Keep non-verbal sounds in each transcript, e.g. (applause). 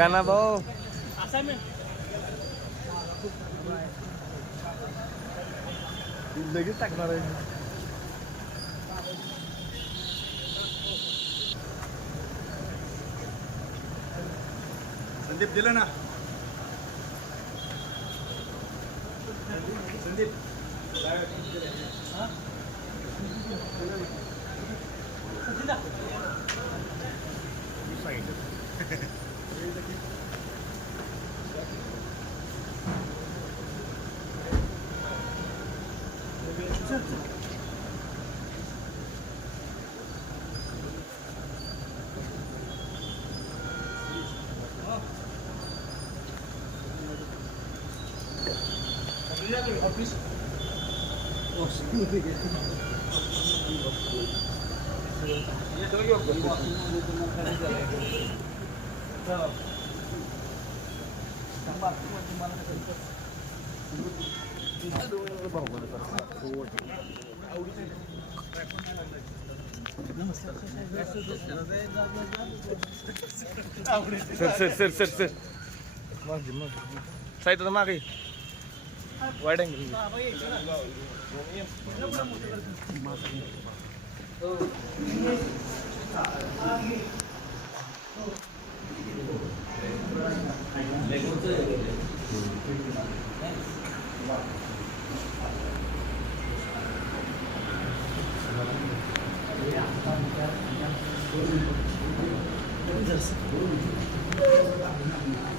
ऐका ना भाऊ? लगेच टाकणार आहे. संदीप दिलं ना? Sandeep. Sir sir sir sir sir मग मग साहित्य मागे वाईट अँगल काय स्टर्न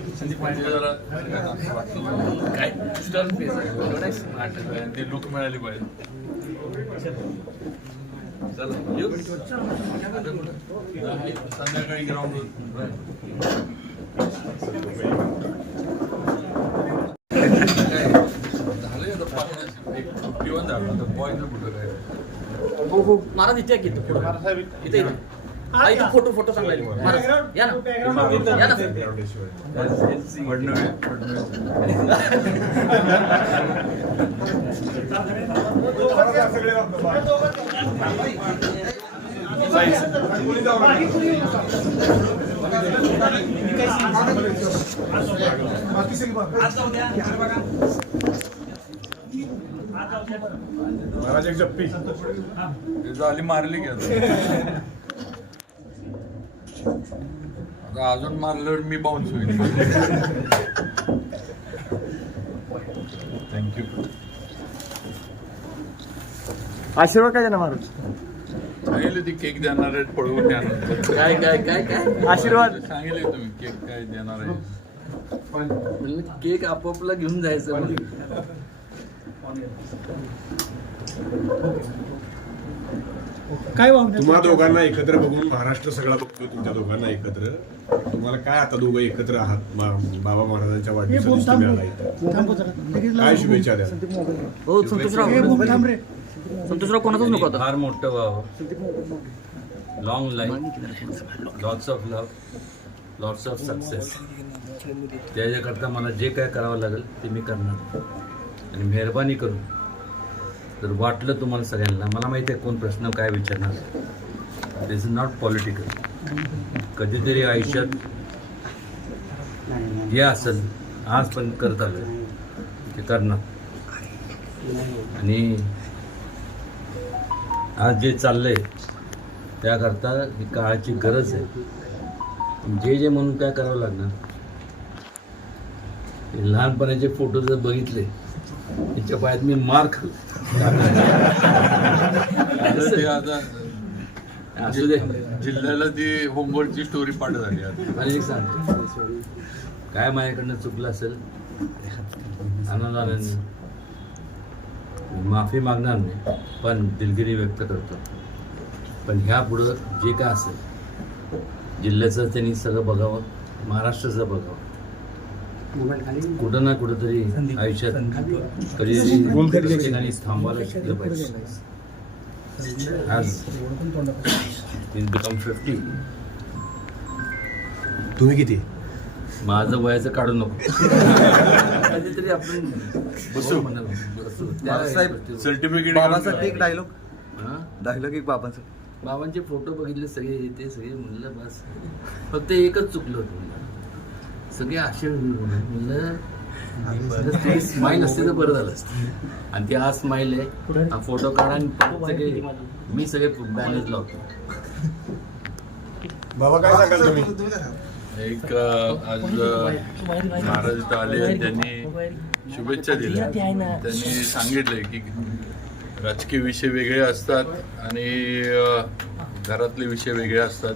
Smart आहे. ती लुक मिळाली पाहिजे? संध्याकाळी ग्राउंड झालं. झालं बॉयचं कुठं काय? हो हो. महाराज. इथे इथे. हा इथं फोटो फोटो चांगला आहे. महाराज या ना. या ना. महाराज एक जप्पी मारली की आता अजून मारल्यावर मी बाउन्स होईल. थँक्यू आशीर्वाद काय ना महाराज? सांगितले ती केक देणार आहेत पळवून त्यानंतर काय काय काय काय? आशीर्वाद. सांगितले तुम्ही केक काय देणार आहे? म्हणलं केक आपापला घेऊन जायचं. म्हणलं. तुम्हा दोघांना एकत्र बघून महाराष्ट्र सगळा बघतोय तुमच्या दोघांना एकत्र. तुम्हाला काय आता दोघं एकत्र आहात? बाबा महाराजांच्या वाढदिवसाला. काय शुभेच्छा द्या? हो संतोषराव संतोषराव कोणाचाच नको फार मोठं व्हावं long life lots of love lots of success त्याच्याकरता मला जे काय करावं लागेल ते मी करणार. आणि मेहरबानी करून जर वाटलं तुम्हाला सगळ्यांना? मला माहिती आहे कोण प्रश्न काय विचारणार. दिस इज नॉट पॉलिटिकल कधीतरी आयुष्यात हे असेल. आज पण करत आलं ते करणार. आणि आज जे चाललंय त्याकरता ही काळाची गरज आहे. जे जे म्हणून काय करावं लागणार? हे लहानपणाचे फोटो जर बघितले त्याच्या पायात मी मार खाल्ला. असू दे. जिल्ह्याला ती होमवर्कची स्टोरी पाठ झाली मला एक सांग. काय माझ्याकडनं चुकलं असेल? आनंदाने माफी मागणार नाही पण दिलगिरी व्यक्त करतो. पण ह्या पुढं जे काय असेल जिल्ह्याचं त्यांनी सगळं बघावं महाराष्ट्राचं बघावं. कुठं ना कुठंतरी आयुष्यात कधी थांबायला शिकलं पाहिजे. आज बिकम फिफ्टी तुम्ही किती? माझं वयाचं काढू नको. कधीतरी आपण बसू. म्हणाल. बाबासाहेब, गोष्टीवर. सर्टिफिकेट बाबासाठी एक डायलॉग हा? डायलॉग एक बाबाचा. बाबांचे फोटो बघितले सगळे ते सगळे म्हणलं बस. फक्त एकच चुकलं होतं म्हणलं सगळे असे म्हणलं स्माईल असते तर बरं झालं असतं. आणि ती आज स्माईल आहे. हा फोटो काढा आणि सगळे मी सगळे बॅनर्स लावतो. बाबा काय सांगाल तुम्ही? एक आज महाराज इथं आले आणि त्यांनी शुभेच्छा दिल्या. त्यांनी सांगितले की राजकीय विषय वेगळे असतात आणि घरातले विषय वेगळे असतात.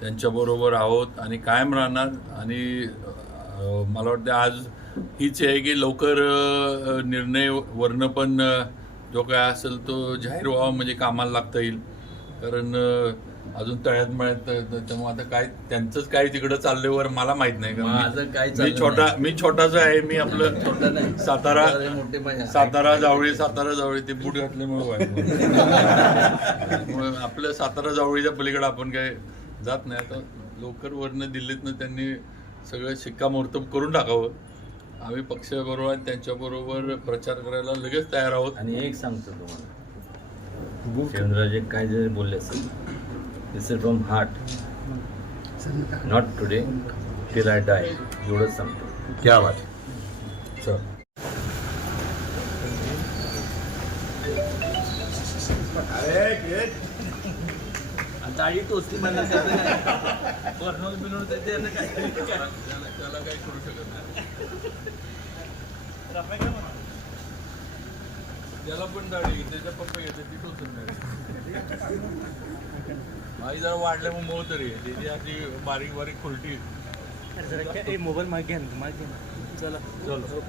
त्यांच्याबरोबर आहोत आणि कायम राहणार. आणि मला वाटतं आज हीच आहे की लवकर निर्णय वरनं पण जो काय असेल तो जाहीर व्हावा म्हणजे कामाला लागता येईल. कारण अजून तळ्यात मळ्यात त्यामुळे आता काय त्यांचंच काय तिकडं चालल्यावर मला माहीत नाही. कारण माझं मी- काय मी छोटा. मी छोटासा आहे मी आपलं छोटा नाही. सातारा सातारा मोठे पाहिजे. सातारा जावळी सातारा जावळी ते बूट घातल्यामुळे (laughs) आपल्या सातारा जावळीच्या पलीकडे आपण काय जात नाही. आता लवकर वरनं दिल्लीतनं त्यांनी सगळं शिक्कामोर्तब करून टाकावं. आम्ही पक्षाबरोबर आणि त्यांच्याबरोबर प्रचार करायला लगेच तयार आहोत. आणि एक सांगतो तुम्हाला. शिवेंद्रराजे काय जरी बोलले असेल this is from heart not today till I die एवढंच सांगतो. क्या बात. चल. दाढी टोचली (laughs) त्याला काय? (laughs) त्याला काही करू शकत नाही. त्याला पण दाढी त्याच्या पप्पा येते ती टोचून नाही माझी जरा वाढल्या मग मऊ तरी आहे. त्याची अशी बारीक बारीक खुलटी मोबाईल मागे घ्या ना, मागे घ्या ना. चला. चलो.